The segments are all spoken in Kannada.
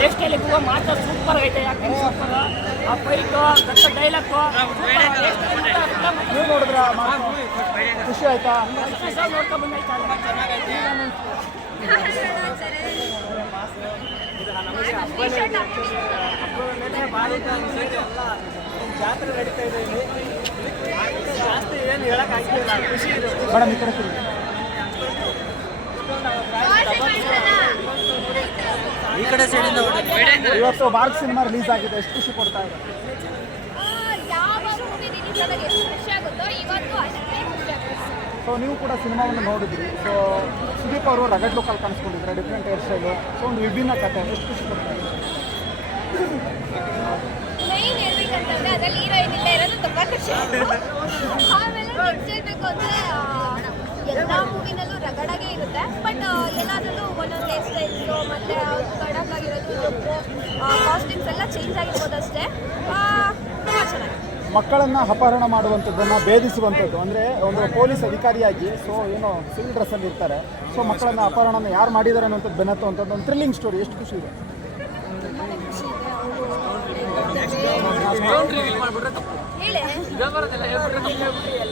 ಹೇರ್ ಸ್ಟೈಲಿಗೂ ಮಾತ್ರ ಸೂಪರ್ ಐತೆ. ಆಕ್ಟಿಂಗ್ ಸೂಪರ್, ಆ ಫೈಟು ದೊಡ್ಡ ಡೈಲಾಗು ನೀವು ನೋಡಿದ್ರ ಖುಷಿ ಆಯ್ತಾ? ನೋಡ್ಕೊಂಡು ಬಂದೈತಾ ಜಾತ್ರೆ ನಡೀತಾ ಇದೆ ಇಲ್ಲಿ. ಜಾಸ್ತಿ ಏನು ಹೇಳೋಕ್ಕಾಗ್ತಿಲ್ಲ, ಖುಷಿ ಇದೆ ಮೇಡಮ್. ಈ ಕಡೆ ಈ ಕಡೆ ಸೈಡಿಂದ ಇವತ್ತು ಮಾರ್ಕ್ ಸಿನಿಮಾ ರಿಲೀಸ್ ಆಗಿದೆ, ಎಷ್ಟು ಖುಷಿ ಕೊಡ್ತಾ ಇದೆ? ಸೊ ನೀವು ಕೂಡ ಸಿನಿಮಾವನ್ನು ನೋಡಿದ್ರಿ. ಸೊ ಸುದೀಪ್ ಅವರು ರಗಡ್ ಲುಕ್ಕಲ್ಲಿ ಕಾಣಿಸ್ಕೊಂಡಿದ್ದಾರೆ, ಡಿಫ್ರೆಂಟ್ ಹೇರ್ ಸ್ಟೈಲು. ಸೊ ಒಂದು ವಿಭಿನ್ನ ಕಥೆ, ಎಷ್ಟು ಖುಷಿ ಕೊಡ್ತಾ ಇದೆ? ಮೇನ್ ಹೇಳ್ಬೇಕಂತಂದ್ರೆ ಅದ್ರಲ್ಲಿ ಹೀರೋಯಿನ್ ಇಲ್ಲ ಇರೋದು ತುಂಬಾ ಖುಷಿ. ಆಮೇಲೆ ನೆಕ್ಸ್ಟ್ ಹೇಳ್ಬೇಕು ಅಂದ್ರೆ ಎಲ್ಲ ಮೂವಿನಲ್ಲೂ ರಗಡಾಗೆ ಇರುತ್ತೆ, ಬಟ್ ಎಲ್ಲಾದ್ರಲ್ಲೂ ಒಂದೊಂದು ಹೇರ್ ಸ್ಟೈಲ್ಸು ಮತ್ತು ಕಡಕ್ ಆಗಿರೋದು ಕಾಸ್ಟ್ಯೂಮ್ಸ್ ಎಲ್ಲ ಚೇಂಜ್ ಆಗಿರ್ಬೋದು ಅಷ್ಟೇ. ತುಂಬ ಚೆನ್ನಾಗಿ ಮಕ್ಕಳನ್ನು ಅಪಹರಣ ಮಾಡುವಂಥದ್ದನ್ನು ಭೇದಿಸುವಂಥದ್ದು, ಅಂದರೆ ಒಂದು ಪೊಲೀಸ್ ಅಧಿಕಾರಿಯಾಗಿ ಸೊ ಏನೋ ಸಿವಿಲ್ ಡ್ರೆಸ್ಸಲ್ಲಿ ಇರ್ತಾರೆ. ಸೊ ಮಕ್ಕಳನ್ನು ಅಪಹರಣ ಯಾರು ಮಾಡಿದ್ದಾರೆ ಅನ್ನೋಂಥದ್ದು ಬೆನ್ನತ್ತುವಂಥದ್ದು ಒಂದು ಥ್ರಿಲ್ಲಿಂಗ್ ಸ್ಟೋರಿ. ಎಷ್ಟು ಖುಷಿ ಇದೆ?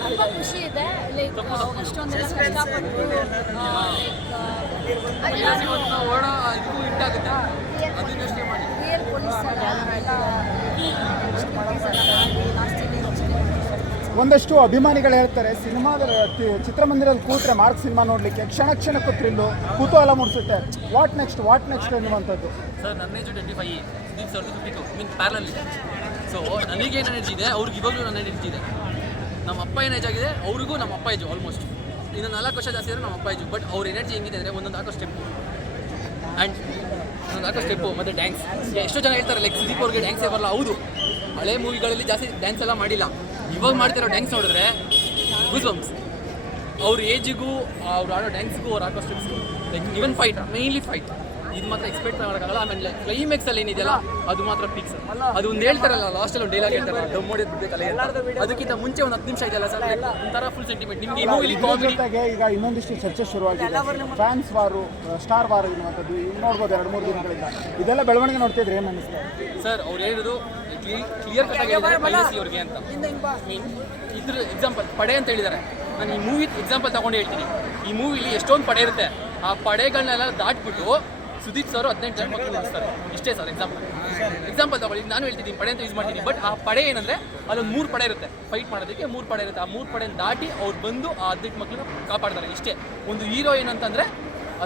ತುಂಬ ಖುಷಿ ಇದೆ. ಲೈಕ್ ಅಷ್ಟೊಂದೆಲ್ಲ ಕಷ್ಟಪಟ್ಟು ರಿಯಲ್ ಪೊಲೀಸ್ ಒಂದಷ್ಟು ಅಭಿಮಾನಿಗಳು ಹೇಳ್ತಾರೆ ಸಿನಿಮಾದ ಚಿತ್ರಮಂದಿರಲ್ಲಿ ಕೂತ್ರೆ ಮಾರ್ಕ್ ಸಿನಿಮಾ ನೋಡಲಿಕ್ಕೆ ಕ್ಷಣ ಕ್ಷಣಕ್ಕೂ ಥ್ರಿಲ್ಲು, ಕುತೂಹಲ ಮೂಡಿಸುತ್ತೆ. ವಾಟ್ ನೆಕ್ಸ್ಟ್ ಎನ್ನುವಂಥದ್ದು. ಸರ್ ನನ್ನ ಏಜ್ 25, ಸುದೀಪ್ ಸರ್ದು 52, ಮೀನ್ ಪ್ಯಾರಲ್ ಇದೆ. ಸೊ ನನಗೇನು ಎನರ್ಜಿ ಇದೆ, ಅವ್ರಿಗೆ ಇವಾಗಲೂ ನನ್ನ ಎನರ್ಜಿ ಇದೆ. ನಮ್ಮ ಅಪ್ಪ ಏನು ಏಜ್ ಆಗಿದೆ, ಅವ್ರಿಗೂ ನಮ್ಮ ಅಪ್ಪ ಏಜು ಆಲ್ಮೋಸ್ಟ್ ಇನ್ನು 4 ವರ್ಷ ಜಾಸ್ತಿ ಇದ್ದರೆ ನಮ್ಮ ಅಪ್ಪ ಏಜು. ಬಟ್ ಅವ್ರ ಎನರ್ಜಿ ಹೆಂಗಿದೆ ಅಂದರೆ ಒಂದೊಂದು ಹಾಕೋ ಸ್ಟೆಪ್ಪು ಆ್ಯಂಡ್ ಒಂದೊಂದು ಹಾಕೋ ಸ್ಟೆಪ್ಪು ಮತ್ತು ಡ್ಯಾನ್ಸ್. ಎಷ್ಟೋ ಜನ ಹೇಳ್ತಾರೆ ಲೈಕ್ ಸುದೀಪ್ ಅವ್ರಿಗೆ ಡ್ಯಾನ್ಸೇ ಬರಲ್ಲ. ಹೌದು, ಹಳೆ ಮೂವಿಗಳಲ್ಲಿ ಜಾಸ್ತಿ ಡ್ಯಾನ್ಸ್ ಎಲ್ಲ ಮಾಡಿಲ್ಲ. ಇವಾಗ ಮಾಡ್ತಿರೋ ಡ್ಯಾನ್ಸ್ ನೋಡಿದ್ರೆ ಗೂಸ್ ಬಂಪ್ಸ್. ಅವ್ರ ಏಜಿಗೂ ಅವ್ರು ಆಡೋ ಡ್ಯಾನ್ಸ್ಗೂ ಅವ್ರು ಹಾಕೋ ಸ್ಟೆಪ್ಸ್ಗೂ like even fight, mainly fight ಇದು ಮಾತ್ರ ಎಕ್ಸ್ಪೆಕ್ಟ್ ಮಾಡೋಕ್ಕಾಗಲ್ಲ. ಆಮೇಲೆ ಕ್ಲೈಮ್ಯಾಕ್ಸಲ್ಲಿ ಏನಿದೆಯಲ್ಲ ಅದು ಮಾತ್ರ ಪಿಕ್ಸ್. ಅದು ಒಂದು ಹೇಳ್ತಾರಲ್ಲ ಲಾಸ್ಟಲ್ಲಿ ಒಂದು ಡೈಲಾಗ್ ಹೇಳ್ತಾರಲ್ಲ, ಡಮ್ಮೋಡಿದ್ ಬೇಕಲ್ಲ, ಅದಕ್ಕಿಂತ ಮುಂಚೆ ಒಂದು 10 ನಿಮಿಷ ಇದೆಯಲ್ಲ ಸರ್, ಒಂಥರ ಫುಲ್ ಸೆಂಟಿಮೆಂಟ್. ನಿಮಗೆ ಈ ಮೂವಿಲಿ ಕಾಮಿಡಿ ಈಗ ಇನ್ನೊಂದಿಷ್ಟು ಚರ್ಚೆ ಶುರುವಾಗಿದೆ, ಫ್ಯಾನ್ಸ್ ವಾರು, ಸ್ಟಾರ್ ವಾರು ಇರುವಂಥದ್ದು ನೋಡ್ಬೋದು 2-3 ದಿನಗಳಿಂದ. ಇದೆಲ್ಲ ಬೆಳವಣಿಗೆ ನೋಡ್ತಿದ್ರೆ ಏನು ಅನಿಸ್ತದೆ ಸರ್? ಅವ್ರು ಹೇಳಿರೋದು ಕ್ಲಿಯರ್ ಕಟ್ ಆಗಿ ಮೈನಸ್ ಅವ್ರಿಗೆ ಅಂತ. ಇದ್ರ ಎಕ್ಸಾಂಪಲ್ ಪಡೆ ಅಂತ ಹೇಳಿದ್ದಾರೆ. ನಾನು ಈ ಮೂವಿ ಎಕ್ಸಾಂಪಲ್ ತಗೊಂಡು ಹೇಳ್ತೀನಿ. ಈ ಮೂವಿಲಿ ಎಷ್ಟೊಂದು ಪಡೆ ಇರುತ್ತೆ, ಆ ಪಡೆಗಳನ್ನೆಲ್ಲ ದಾಟ್ಬಿಟ್ಟು ಸುದೀಪ್ ಸರ್ 18 ಜನ ಮಕ್ಕಳು ನಡೆಸ್ತಾರೆ. ಇಷ್ಟೇ ಸರ್ ಎಕ್ಸಾಂಪಲ್ ತಗೊಳ್ಳಿ. ನಾನು ಹೇಳ್ತೀನಿ ಪಡೆ ಅಂತ ಯೂಸ್ ಮಾಡ್ತೀನಿ, ಬಟ್ ಆ ಪಡೆ ಏನಂದರೆ ಅಲ್ಲೊಂದು 3 ಪಡೆ ಇರುತ್ತೆ, ಫೈಟ್ ಮಾಡೋದಕ್ಕೆ 3 ಪಡೆ ಇರುತ್ತೆ. ಆ 3 ಪಡೆಯನ್ನು ದಾಟಿ ಅವ್ರು ಬಂದು ಆ 18 ಮಕ್ಕಳನ್ನ ಕಾಪಾಡ್ತಾರೆ. ಇಷ್ಟೇ ಒಂದು ಹೀರೋ ಏನಂತಂದರೆ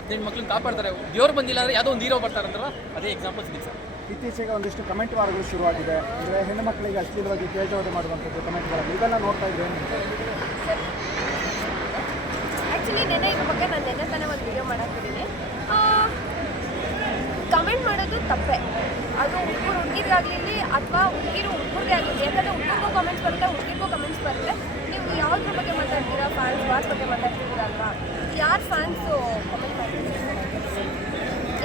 18 ಮಕ್ಕಳನ್ನ ಕಾಪಾಡ್ತಾರೆ. ದೇವ್ರು ಬಂದಿಲ್ಲ ಅಂದರೆ ಯಾವುದೋ ಒಂದು ಹೀರೋ ಬರ್ತಾರಂದ್ರೆ ಅದೇ ಎಕ್ಸಾಂಪಲ್ ಸುದೀಪ್ ಸರ್. ಇತ್ತೀಚೆಗೆ ಒಂದಿಷ್ಟು ಕಮೆಂಟ್ ವಾರಗಳು ಶುರುವಾಗಿದೆ, ಅಂದರೆ ಹೆಣ್ಣು ಮಕ್ಕಳಿಗೆ ಅಶ್ಲೀಲವಾಗಿ ತೇಜೋವಧೆ ಮಾಡುವಂಥದ್ದು ಕಮೆಂಟ್ಗಳನ್ನು ಇದೆಲ್ಲ ನೋಡ್ತಾ ಇದ್ರೆ ಆ್ಯಕ್ಚುಲಿ ನೆನೆ ಇದ್ರ ಬಗ್ಗೆ ನಾನು ನೆನೆ ತಾನೇ ಒಂದು ವಿಡಿಯೋ ಮಾಡಾಕ್ತಿದ್ದೀನಿ. ಕಮೆಂಟ್ ಮಾಡೋದು ತಪ್ಪೆ, ಅದು ಹುಡುಗಿರಿಗಾಗಲಿ ಅಥವಾ ಹುಡುಗರಿಗೆ ಆಗಲಿ. ಯಾಕಂದರೆ ಹುಡುಗರಿಗೂ ಕಮೆಂಟ್ಸ್ ಬರುತ್ತೆ, ಹುಡುಗಿರಿಗೂ ಕಮೆಂಟ್ಸ್ ಬರುತ್ತೆ. ನೀವು ಯಾವುದ್ರ ಬಗ್ಗೆ ಮಾತಾಡ್ತೀರಾ? ಫ್ಯಾನ್ಸ್ ವಾರ್ ಬಗ್ಗೆ ಮಾತಾಡ್ತಿದ್ದೀರಲ್ವಾ? ಯಾರು ಫ್ಯಾನ್ಸು ಕಮೆಂಟ್ ಮಾಡ್ತಿದ್ದೀರಾ?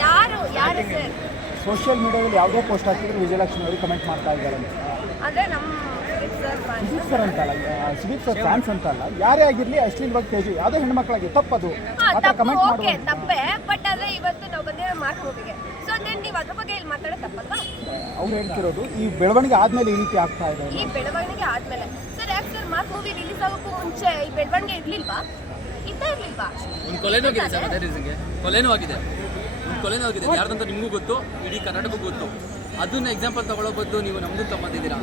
ಯಾರು ಸರ್? ಸೋಷಿಯಲ್ ಮೀಡಿಯಾದಲ್ಲಿ ಯಾವುದೋ ಪೋಸ್ಟ್ ಹಾಕಿದ್ರೆ ವಿಜಯಲಕ್ಷ್ಮಿ ಅವರು ಕಮೆಂಟ್ ಮಾಡ್ತಾ ಇದ್ದಾರೆ. ಅಂದರೆ ನಮ್ಮ ಸುದೀಪ್ ಸರ್ ಅಂತಲ್ಲ, ಸುದೀಪ್ ಸರ್ ಫ್ಯಾನ್ಸ್ ಅಂತಲ್ಲ, ಯಾರೇ ಆಗಿರಲಿ ಅಶ್ಲೀಲವಾಗಿ ತೇಜು ಯಾವುದೇ ಹೆಣ್ಮಕ್ಳಾಗಿ ತಪ್ಪದು ಕಮೆಂಟ್ ಓಕೆ ತಪ್ಪೆ. ಬಟ್ ಆದರೆ ಇವತ್ತು ನಾವು ಬಂದಿರೋ ಮಾರ್ಕ್ ಮೂವಿಗೆ, ಸೊ ದೆನ್ ನೀವು ಅದ್ರ ಬಗ್ಗೆ ಇಲ್ಲಿ ಮಾತಾಡೋದು ತಪ್ಪಲ್ವಾ? ಅವ್ರು ಹೇಳ್ತಿರೋದು ಈ ಬೆಳವಣಿಗೆ ಆದಮೇಲೆ ಈ ರೀತಿ ಆಗ್ತಾ ಇದೆ. ಈ ಬೆಳವಣಿಗೆ ಆದಮೇಲೆ ಸರ್, ಯಾಕೆ ಸರ್ ಮಾರ್ಕ್ ಮೂವಿ ರಿಲೀಸ್ ಆಗೋಕ್ಕೂ ಮುಂಚೆ ಈ ಬೆಳವಣಿಗೆ ಇರಲಿಲ್ವಾ? ಇರಲಿಲ್ವಾ? ಒಂದು ಕೊಲೆನೂ ಆಗಿದೆ ಸರ್, ಅದೇ ರೀಸನ್ಗೆ ಕೊಲೆನೂ ಆಗಿದೆ. ಯಾರ್ದಂತ ನಿಮಗೂ ಗೊತ್ತು, ಇಡೀ ಕರ್ನಾಟಕಕ್ಕೂ ಗೊತ್ತು. ಅದನ್ನ ಎಕ್ಸಾಂಪಲ್ ತಗೊಳ್ಳೋ ಬದ್ದು ನೀವು ನಮ್ದು ತಗೊಂಡಿದ್ದೀರಾ.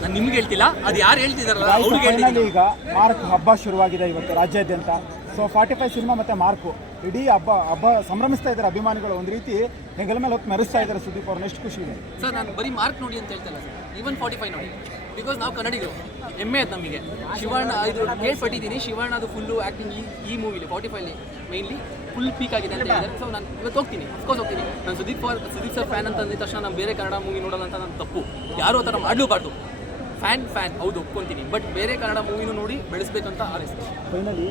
ನಾನು ನಿಮ್ಗೆ ಹೇಳ್ತಿಲ್ಲ, ಅದು ಯಾರು ಹೇಳ್ತಿದಾರಲ್ಲ ಅವ್ರಿಗೆ ಹೇಳ್ತೀನಿ. ಈಗ ಮಾರ್ಕ್ ಹಬ್ಬ ಶುರುವಾಗಿದೆ ಇವತ್ತು ರಾಜ್ಯಾದ್ಯಂತ. ಸೊ 45 ಸಿನಿಮಾ ಮತ್ತು ಮಾರ್ಕು ಇಡೀ ಹಬ್ಬ ಸಂಭ್ರಮಿಸ್ತಾ ಇದ್ದಾರೆ ಅಭಿಮಾನಿಗಳು. ಒಂದು ರೀತಿ ಹೆಗಲ ಮೇಲೆ ಹೊತ್ತು ಮೆರೆಸ್ತಾ ಇದ್ದಾರೆ ಸುದೀಪ್ ಅವ್ರನ್ನ. ಎಷ್ಟು ಖುಷಿ ಇದೆ ಸರ್. ನಾನು ಬರೀ ಮಾರ್ಕ್ ನೋಡಿ ಅಂತ ಹೇಳ್ತಲ್ಲ ಸರ್, ಈವನ್ 45 ನೋಡಿ, ಬಿಕಾಸ್ ನಾವು ಕನ್ನಡಿಗರು, ಹೆಮ್ಮೆ ಅದು ನಮಗೆ. ಶಿವಣ್ಣ ಇದು ಕೇಳ್ಪಟ್ಟಿದ್ದೀನಿ, ಶಿವಣ್ಣ ಅದು ಫುಲ್ಲು ಆ್ಯಕ್ಟಿಂಗ್ ಈ ಮೂವಿಲಿ 45 ಮೈನ್ಲಿ ಫುಲ್ ಪೀಕ್ ಆಗಿದೆ ಅಂತ ಹೇಳಿದ್ದಾರೆ. ಸೊ ನಾನು ಇವತ್ತು ಹೋಗ್ತೀನಿ, ಅಫ್ಕೋರ್ಸ್ ಹೋಗ್ತೀನಿ. ನಾನು ಸುದೀಪ್ ಸರ್ ಫ್ಯಾನ್ ಅಂತ ಅಂದಿದ ತಕ್ಷಣ ನಾನು ಬೇರೆ ಕನ್ನಡ ಮೂವಿ ನೋಡೋಲ್ಲ ಅಂತ ನಾನು ತಪ್ಪು, ಯಾರೂ ಆ ಥರ ಮಾಡಲೂಬಾರ್ದು. ಫ್ಯಾನ್ ಹೌದು ಒಪ್ಕೊತೀನಿ, ಬಟ್ ಬೇರೆ ಕನ್ನಡ ಮೂವಿನೂ ನೋಡಿ ಬೆಳೆಸಬೇಕಂತ ಆಲೋಚಿಸ್ತೀನಿ. ಫೈನಲಿ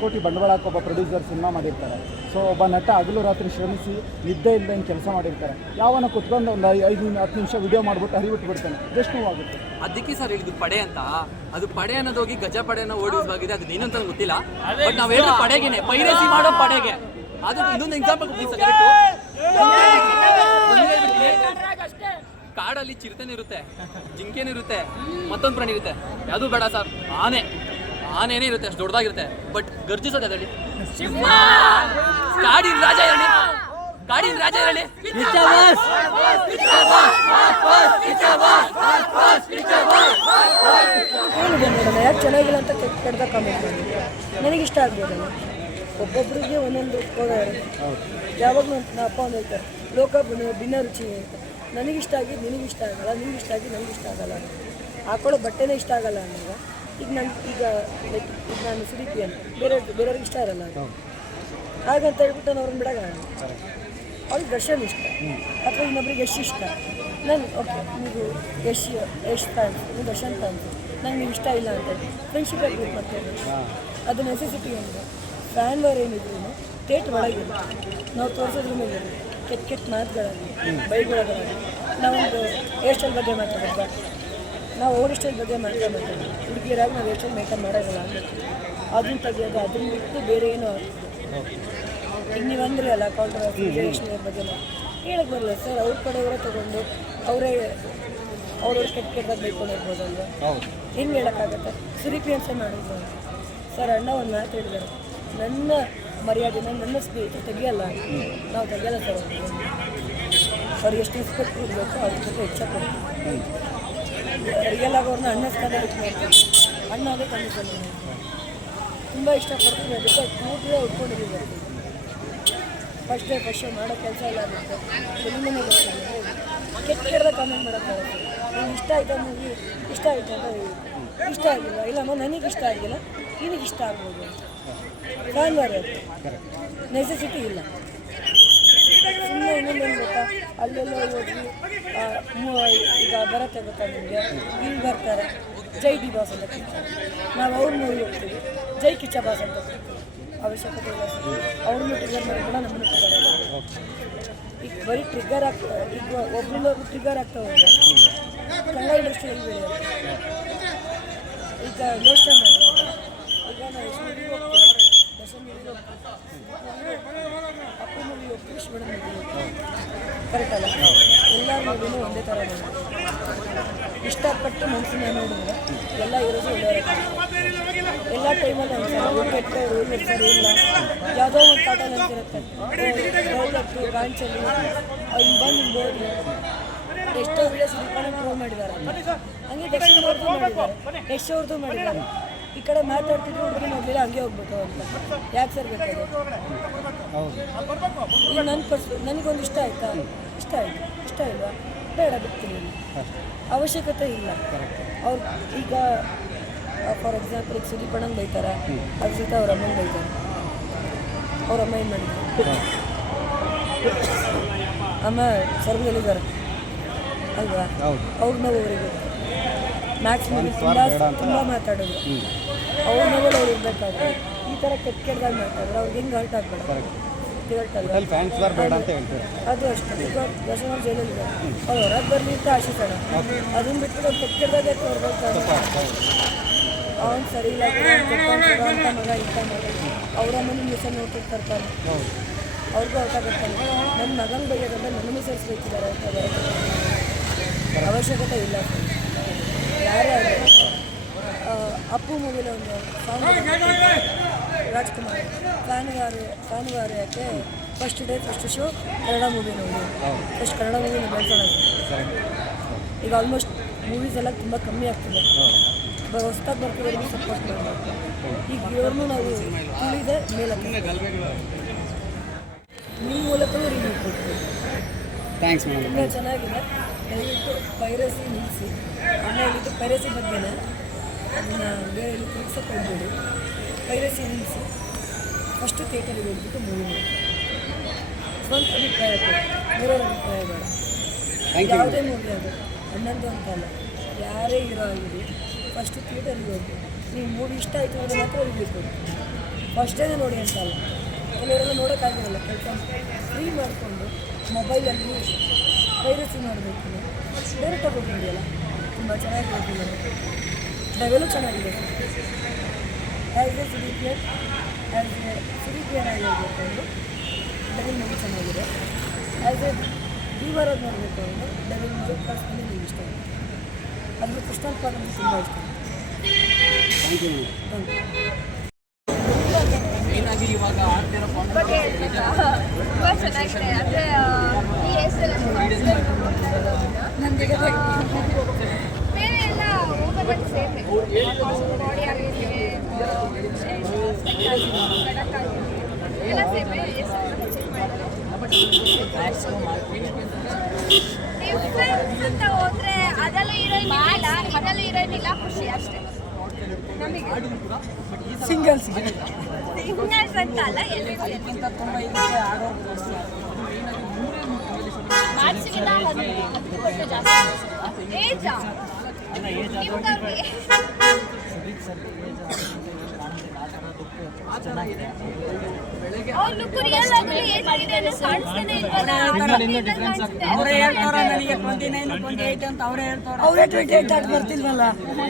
ಕೋಟಿ ಬಂಡವಾಳ ಹಾಕಿ ಒಬ್ಬ ಪ್ರೊಡ್ಯೂಸರ್ ಸಿನಿಮಾ ಮಾಡಿರ್ತಾರೆ. ಸೊ ಒಬ್ಬ ನಟ ಹಗಲು ರಾತ್ರಿ ಶ್ರಮಿಸಿ ನಿದ್ದೆ ಇಲ್ಲದಂಗೆ ಕೆಲಸ ಮಾಡಿರ್ತಾರೆ. ಯಾವನ ಕುತ್ಕೊಂಡು ಒಂದು 5-10 ನಿಮಿಷ ವಿಡಿಯೋ ಮಾಡ್ಬಿಟ್ಟು ಹರಿಬಿಟ್ಟು ಬಿಡ್ತಾನೆ, ಎಷ್ಟು ನೋವಾಗುತ್ತೆ. ಅದಕ್ಕೆ ಸರ್ ಹೇಳಿದ್ದು ಪಡೆ ಅಂತ. ಅದು ಪಡೆ ಅನ್ನೋದೋಗಿ ಗಜ ಪಡೆನ ಓಡಿಸವಾಗಿದೆ, ಅದು ಏನಂತ ಗೊತ್ತಿಲ್ಲ. ಬಟ್ ನಾವು ಹೇಳಿದ ಪಡೆಗೇನೆ, ಪೈರಸಿ ಮಾಡೋ ಪಡೆಗೆ. ಅದು ಇನ್ನೊಂದು ಎಕ್ಸಾಂಪಲ್ ಕಾಡಲ್ಲಿ ಚಿರತೆನೂ ಇರುತ್ತೆ, ಜಿಂಕೆನೂ ಇರುತ್ತೆ, ಮತ್ತೊಂದು ಪ್ರಾಣಿ ಇರುತ್ತೆ. ಯಾವುದು ಬೇಡ ಸರ್, ಆನೆನೇ ಇರುತ್ತೆ, ಅಷ್ಟು ದೊಡ್ಡದಾಗಿರುತ್ತೆ. ಬಟ್ ಗರ್ಜಿಸೋದು ಅದರಲ್ಲಿ ಕಾಡಿನ ರಾಜ ಹೇಳಿ, ಕಾಡಿನ ರಾಜ ಹೇಳಿ. ಏನಿದೆ ಮೇಡಮ್, ಯಾಕೆ ಚೆನ್ನಾಗಿಲ್ಲ ಅಂತ ಕೆಟ್ಟ ಕಾಮೆಂಟ್ ಮಾಡಿದ್ರು. ನನಗಿಷ್ಟ ಆಗ್ಬೋದಲ್ಲ, ಒಬ್ಬೊಬ್ಬರಿಗೆ ಒಂದೊಂದು ಹೋದ ಇರುತ್ತೆ. ಯಾವಾಗಲೂ ನಮ್ಮ ಅಪ್ಪ ಒಂದು ಹೇಳ್ತಾರೆ, ಲೋಕ ಭಿನ್ನ ರುಚಿ ಅಂತ. ನನಗಿಷ್ಟ ಆಗಿ ನಿನಗಿಷ್ಟ ಆಗಲ್ಲ, ನಿನಗಿಷ್ಟ ಆಗಿ ನನಗಿಷ್ಟ ಆಗಲ್ಲ. ಹಾಕೊಳ್ಳೋ ಬಟ್ಟೆನೇ ಇಷ್ಟ ಆಗಲ್ಲ ಅಂದಾಗ ಈಗ ನಾನು ಸುದೀಪಿ ಅಂತ ಬೇರೆಯವ್ರಿಗೆ ಇಷ್ಟ ಇರಲ್ಲ ಅದು. ಹಾಗಂತ ಹೇಳ್ಬಿಟ್ಟು ನಾನು ಅವ್ರನ್ನ ಬಿಡೋಕ್ಕಾಗಲ್ಲ. ಅವ್ರಿಗೆ ದರ್ಶನ್ ಇಷ್ಟ ಅಥವಾ ಇನ್ನೊಬ್ರಿಗೆ ಯಶ್ ಇಷ್ಟ. ನಾನು ಓಕೆ ನೀವು ಯಶ್ ಫ್ಯಾನ್ಸ್, ನೀವು ದರ್ಶನ್ ಫ್ಯಾನ್ಸು, ನಂಗೆ ನೀವು ಇಷ್ಟ ಇಲ್ಲ ಅಂತ ಫ್ರೆಂಡ್ಶಿಪ್ ಆಗ್ಬೇಕು ಮಾಡ್ತೇವೆ. ಅದು ನೆಸೆಸಿಟಿ ಅಂದರೆ ಫ್ಯಾನ್ ವಾರ್ ಏನಿದ್ರು ಥೇಟ್ ಒಳಗಿಲ್ಲ. ನಾವು ತೋರಿಸೋದ್ರ ಮೇಲೆ ಕೆಟ್ಟ ಮಾತುಗಳಾಗಲಿ, ಬೈಗಳಾಗಲಿ. ನಾವೊಂದು ಹೇರ್ ಸ್ಟೈಲ್ ಬಗ್ಗೆ ಮಾತಾಡೋದು, ನಾವು ಓವರ್ ಸ್ಟೈಲ್ ಬಗ್ಗೆ ಮಾತಾಡೋದು. ಹುಡುಗಿಯರಾಗಿ ನಾವು ಹೇರ್ ಸ್ಟೈಲ್ ಮೇಕಪ್ ಮಾಡೋದಿಲ್ಲ ಅಂದರೆ ಅದನ್ನು ತೆಗಿಯೋದು, ಅದನ್ನು ಬಿಟ್ಟು ಬೇರೆ ಏನೋ ಆಗ್ತದೆ. ಈಗ ನೀವು ಅಂದರೆ ಅಲ್ಲ ಕಾಂಟ್ರವರ್ಸಿ ವಿಜಯಲಕ್ಷ್ಮಿ ಬಗ್ಗೆ ಹೇಳಕ್ಕೆ ಬರಲ್ಲ ಸರ್. ಅವ್ರ ಕಡೆಯವರೇ ತೊಗೊಂಡು ಅವ್ರವ್ರು ಕೆಟ್ಟದಾಗಿ ಬೈಕೊಂಡಿರ್ಬೋದಲ್ವ, ಹೆಂಗೆ ಹೇಳೋಕ್ಕಾಗತ್ತೆ? ಸುದೀಪಿ ಅಂತ ಮಾಡಿದ್ರು ಸರ್. ಅಣ್ಣ ಒಂದು ಮಾತು ಹೇಳಿದ್ದಾರೆ, ನನ್ನ ಮರ್ಯಾದೆನ ನನ್ನ ಸ್ನೇಹಿತರು ತೆಗಿಯಲ್ಲ, ನಾವು ತೆಗಿಯಲ್ಲ ಸರ್. ಅವ್ರಿಗೆ ಎಷ್ಟು ರೆಸ್ಪೆಕ್ಟ್ ಕೊಡಬೇಕು ಅದ್ರ ಜೊತೆ ಹೆಚ್ಚಾಗಿ ಕೊಡ್ತೀವಿ. ರಿಯಲ್ ಆಗಿ ಅವ್ರನ್ನ ಅಣ್ಣ ಸ್ಥಾನ ಇಟ್ಕೊಳ್ತೀವಿ. ಅಣ್ಣ ಅದೇ ತಂದು ತುಂಬ ಇಷ್ಟಪಡ್ತೀವಿ. ಅದಕ್ಕೆ ಕೂಡಲೇ ಉಟ್ಕೊಂಡಿದ್ದೀವಿ. ಫಸ್ಟ್ ಶೋ ಮಾಡೋ ಕೆಲಸ ಇಲ್ಲ ಆಗುತ್ತೆ. ಫಿಲ್ಮೇ ಕೆಟ್ಟದಾಗ ಕಾಮೆಂಟ್ ಮಾಡೋಕ್ಕಾಗುತ್ತೆ. ನನಗೆ ಇಷ್ಟ ಆಯ್ತಾ ಮೂವಿ, ಇಷ್ಟ ಆಯ್ತು ಅಂತ ಹೇಳಿ, ಇಷ್ಟ ಆಗಿಲ್ಲ ಇಲ್ಲಮ್ಮ ನನಗೆ ಇಷ್ಟ ಆಗಿಲ್ಲ, ನಿನಗೆ ಇಷ್ಟ ಆಗ್ಬೋದು. ಫ್ಯಾನ್ ವಾರ್ ಅದು ನೆಸೆಸಿಟಿ ಇಲ್ಲ. ಸುಮ್ಮನೆ ಇನ್ನೊಂದೇನು ಗೊತ್ತಾ, ಅಲ್ಲೆಲ್ಲೋ ಹೋಗಿ ಈಗ ಬರುತ್ತೆ ಗೊತ್ತಾ ನಿಮಗೆ, ಇಲ್ಲಿ ಬರ್ತಾರೆ ಜೈ ಡಿ ಬಾಸ್ ಅಂತ ಕೂಗ್ತಾರೆ. ನಾವು ಅವ್ರ ಮೂವಿ ಹೋಗ್ತೀವಿ, ಜೈ ಕಿಚ್ಚ ಬಾಸ್ ಅಂತ ಅವಶ್ಯಕತೆ ಇಲ್ಲ ಸರ್. ಅವ್ರನ್ನೂ ಟ್ರಿಗರ್ ಮಾಡಿ ಕೂಡ ನಮ್ಮನ್ನು ಟ್ರಿಗರ್ ಆಗೋದು. ಈಗ ಬರೀ ಟ್ರಿಗರ್ ಆಗ್ತಾ, ಈಗ ಒಬ್ಬರಲ್ಲೊಬ್ರು ಟ್ರಿಗರ್ ಆಗ್ತಾ ಹೋದರೆ ಕನ್ನಡ ಇಂಡಸ್ಟ್ರಿಯಲ್ಲಿ ಬೆಳೆಯೋದು. ಈಗ ಯೋಚನೆ ಮಾಡಿ, ಈಗ ನಾವು ಯಶ್ಮೂರಿಗೆ ಹೋಗ್ತೀವಿ, ದಶಮಿಗೆ ಹೋಗ್ತೀವಿ, ಅಪ್ಪು ಮೂವಿ ಹೋಗ್ತೀವಿ, ಶಿವಣ್ಣ ಮೂವಿ ಹೋಗ್ತೀವಿ, ಕರೆಕ್ಟ್ ಅಲ್ಲ? ಎಲ್ಲ ಮೂವಿನೂ ಒಂದೇ ಥರ ನೋಡಿ ಇಷ್ಟಪಟ್ಟು ಮನಸ್ಸಿನ ನೋಡಿದ್ರೆ ಎಲ್ಲ ಇರೋದು ಒಳ್ಳೆಯವರು. ಎಲ್ಲ ಟೈಮಲ್ಲಿ ಅನ್ಸಲ್ಲ ಕೆಟ್ಟವರು ಸರಿ ಇಲ್ಲ, ಯಾವುದೋ ಒಂದು ಕಾಟಲ್ಲಿ ಅಂತಿರುತ್ತೆ ದೌಲತ್ತು ಗಾಂಚಲ್ಲಿ ಹಿಂಗೆ ಬಂದು ಹಿಂಗೆ ಹೋದ್ರು. ಎಷ್ಟೋ ವಿಡಿಯೋಸ್ ರಿಕಾರ್ಡ್ ಪ್ರೂವ್ ಮಾಡಿದ್ದಾರೆ. ಹಂಗೆ ದಕ್ಷಿಣ ಅವ್ರದ್ದು ಮಾಡಿದ್ದಾರೆ, ಯಶ್ ಅವ್ರದ್ದು ಮಾಡಿದ್ದಾರೆ. ಈ ಕಡೆ ಮಾತಾಡ್ತಿದ್ರು ಹುಡುಗಿ ನೋಡಲಿಲ್ಲ, ಹಂಗೆ ಹೋಗ್ಬೇಕು ಅಂತ. ಯಾಕೆ ಸರ್ ಬೇಕಾದ್ರೆ ಈಗ ನನಗೊಂದು ಇಷ್ಟ ಆಯಿತಾ, ಇಷ್ಟ ಆಯಿತು, ಇಷ್ಟ ಇಲ್ವಾ, ಬೇಡ ಬಿಡ್ತೀನಿ, ಅವಶ್ಯಕತೆ ಇಲ್ಲ. ಅವ್ರು ಈಗ ಫಾರ್ ಎಕ್ಸಾಂಪಲ್ ಈಗ ಸುದೀಪ್ ಅಣ್ಣಂಗೆ ಬೈತಾರೆ, ಅದ್ರ ಜೊತೆ ಅವ್ರ ಅಮ್ಮಂಗೆ ಬೈತಾರೆ. ಅವ್ರ ಅಮ್ಮ ಏನು ಮಾಡಿದ್ರು, ಅಮ್ಮ ಸ್ವರ್ಗದಲ್ಲಿದ್ದಾರೆ ಅಲ್ವಾ, ಅವ್ರ ನೋವು ಅವರಿಗೆ ಮ್ಯಾಕ್ಸ್ ಮೂವಿ ತುಂಬ ಮಾತಾಡೋದು. ಅವ್ರ ನೋವಲ್ಲಿ ಅವ್ರು ಇರಬೇಕಾದ್ರೆ ಈ ಥರ ಕೆಟ್ಟದಾಗಿ ಮಾತಾಡಿದ್ರೆ ಅವ್ರಿಗೆ ಹೆಂಗೆ ಹರ್ಟ್ ಆಗಬೇಡ, ಅದು ಅಷ್ಟೇ. ಈಗ ದರ್ಶನ ಜೈಲಲ್ಲಿದ್ದಾರೆ, ಅವ್ರು ಹೊರಗೆ ಬರಲಿ ಅಂತ ಆಶಿಸೋಣ. ಅದನ್ನು ಬಿಟ್ಟು ಅವ್ರು ಕೆಟ್ಟದಾಗೆ ತೋರ್ಬೇಕಾದ್ರೆ ಅವ್ನು ಸರಿ ಇಲ್ಲ ಅಂತ ಮಗ ಇಂಥ ಮಗ ಅವ್ರ ಅಮ್ಮನ ಮಿಸನ್ ನೋಡ್ಕೊಂಡು ತರ್ತಾನೆ, ಅವ್ರಿಗೂ ಅರ್ಥ ಬರ್ತಾನೆ. ನನ್ನ ಮಗನ ಬೈಯೋದಂದ್ರೆ ನನ್ನನ್ನು ಸೇರಿಸ್ಬೇಕಿದ್ದಾರೆ ಅಂತ ಅವಶ್ಯಕತೆ ಇಲ್ಲ. ಯಾರೇ ಆಗಲಿ ಅಪ್ಪು ಮೂವಿಲಿ ಒಂದು ಸಾಂಗ್ ರಾಜ್ಕುಮಾರ್ ಫ್ಯಾನ್ ವಾರ್ ಯಾಕೆ ಫಸ್ಟ್ ಶೋ ಕನ್ನಡ ಮೂವಿ ನೋಡಿ, ಫಸ್ಟ್ ಕನ್ನಡ ಮೂವಿನ ಬೆಳೆಸೋಣ. ಈಗ ಆಲ್ಮೋಸ್ಟ್ ಮೂವೀಸ್ ಎಲ್ಲ ತುಂಬ ಕಮ್ಮಿ ಆಗ್ತಿದೆ. ಹೊಸ್ದಾಗಿ ಬರ್ತಿರೋರಿಗೆ ಸಪೋರ್ಟ್ ಮಾಡಬೇಕು. ಈಗ ಇವ್ರನ್ನೂ ನಾವು ತುಳಿದೆ ಮೇಲಕ್ಕೆ ನಿಮ್ಮ ಮೂಲಕವೂ ರಿವ್ಯೂ ಕೊಡ್ತೀವಿ. Thanks madam. ತುಂಬ ಚೆನ್ನಾಗಿದೆ. ದಯವಿಟ್ಟು ಪೈರಸಿ ನಿಲ್ಲಿಸಿ. ಅಣ್ಣ ಹೇಳಿದ್ದು ಪೈರಸಿ ಬಗ್ಗೆನೇ, ಅದನ್ನು ಬೇರೆ ಇಲ್ಲಿ ತಿಳ್ಸಕ್ಕೆ ಹೋಗ್ಬೇಡಿ. ಪೈರಸಿ ನಿಲ್ಲಿಸಿ ಫಸ್ಟು ಥಿಯೇಟರಿಗೆ ಹೋಗ್ಬಿಟ್ಟು ಮೂವಿ ನೋಡಿ. ಸ್ವಂತ ಅಭಿಪ್ರಾಯ ಬೇಡ, ಬೇರೆಯವ್ರ ಅಭಿಪ್ರಾಯ ಬೇಡ. ಯಾವುದೇ ಮೂವಿ ಅದು ಅಣ್ಣಂದು ಅಂತಲ್ಲ, ಯಾರೇ ಹೀರೋ ಆಗಿರಲಿ ಫಸ್ಟು ಥಿಯೇಟರಿಗೆ ಹೋಗಿ ನೀವು ಮೂವಿ ಇಷ್ಟ ಆಯಿತು ಅಂದರೆ ಮಾತ್ರ ರಿವ್ಯೂ ಕೊಡಿ. ಫಸ್ಟೇ ನೋಡಿ ಅಂತಲ್ಲ, ಕೆಲವರೆಲ್ಲ ನೋಡೋಕ್ಕಾಗಿರಲ್ಲ, ಕೆಲಸ ಫ್ರೀ ಮಾಡಿಕೊಂಡು ಮೊಬೈಲಲ್ಲಿ ಪೈರಸಿ ಮಾಡಬೇಕು. ಡೈರೆಕ್ಟಾಗಿ ಹೋಗಿದೆಯಲ್ಲ, ತುಂಬ ಚೆನ್ನಾಗಿ ಲೆವೆಲು ಚೆನ್ನಾಗಿದೆ. ಆ್ಯಸ್ ಎ ಸುದೀಪಿಯನ್ ಆಗಿರಬೇಕು ಅವರು ಡೆವಿಲ್ ಮೂವಿ ಚೆನ್ನಾಗಿದೆ. ಆ್ಯಸ್ ಎ ವ್ಯೂವರ್ ಆಗಿ ನೋಡಬೇಕು ಅವರು ಡೆವಿಲ್ ಮೂವಿ ಪರ್ಸ್ನಲಿ ನನಗೆ ಇಷ್ಟ ಆಗಿದೆ. ಅದ್ರ ಕೃಷ್ಣನ್ ಪಾಠ ತುಂಬ ಇಷ್ಟ ಆಗಿದೆ. Thank you. ಏನಾಗಿ ಇವಾಗ ಆಡ್ತಿರೋ ಬಗ್ಗೆ ತುಂಬ ಚೆನ್ನಾಗಿದೆ. ಅಂದರೆ ಈ ಹೆಸರಲ್ಲಿ ಬೇರೆ ಎಲ್ಲ ಓವರ್ ಸೇಫ್ ಬಾಡಿ ಆಗಿರಲಿ ಎಲ್ಲ ಸೇಫೆ. ಡಿಫ್ರೆನ್ಸ್ ಅಂತ ಹೋದ್ರೆ ಅದರಲ್ಲೂ ಹೀರೋಯಿನ್ ಇಲ್ಲ, ಇದರಲ್ಲೂ ಹೀರೋಯಿನ್ ಇಲ್ಲ, ಖುಷಿ ಅಷ್ಟೇ ನಮಗೆ. ಸಿಂಗಲ್ಸ್ ಸಿಂಗಲ್ಸ್ ಅಂತ ಅಲ್ಲ, ಎಲ್ರಿಗೂ ಮಾರ್ಕ್ಸಿಗಿಂತ 10 ಪಟ್ಟು ಜಾಸ್ತಿ ಏಜಾ ನಿಮ್ಮ ಕಮ್ಮಿ. ಅವ್ರ ಲುಕ್ ರಿಯಲ್ ಆಗಿ ಏಜ್ ಆಗಿದೆ ಅಂತ ಕಾಣಿಸ್ತಾನೆ ಇಲ್ವಲ್ಲ. ಅವರೇ ಹೇಳ್ತಾರ ನನಗೆ 29 28 ಅಂತ ಅವರೇ ಹೇಳ್ತಾರ. ಅವರೇ 28 ಆಗಿ ಬರ್ತಿಲ್ವಲ್ಲ. ತುಂಬ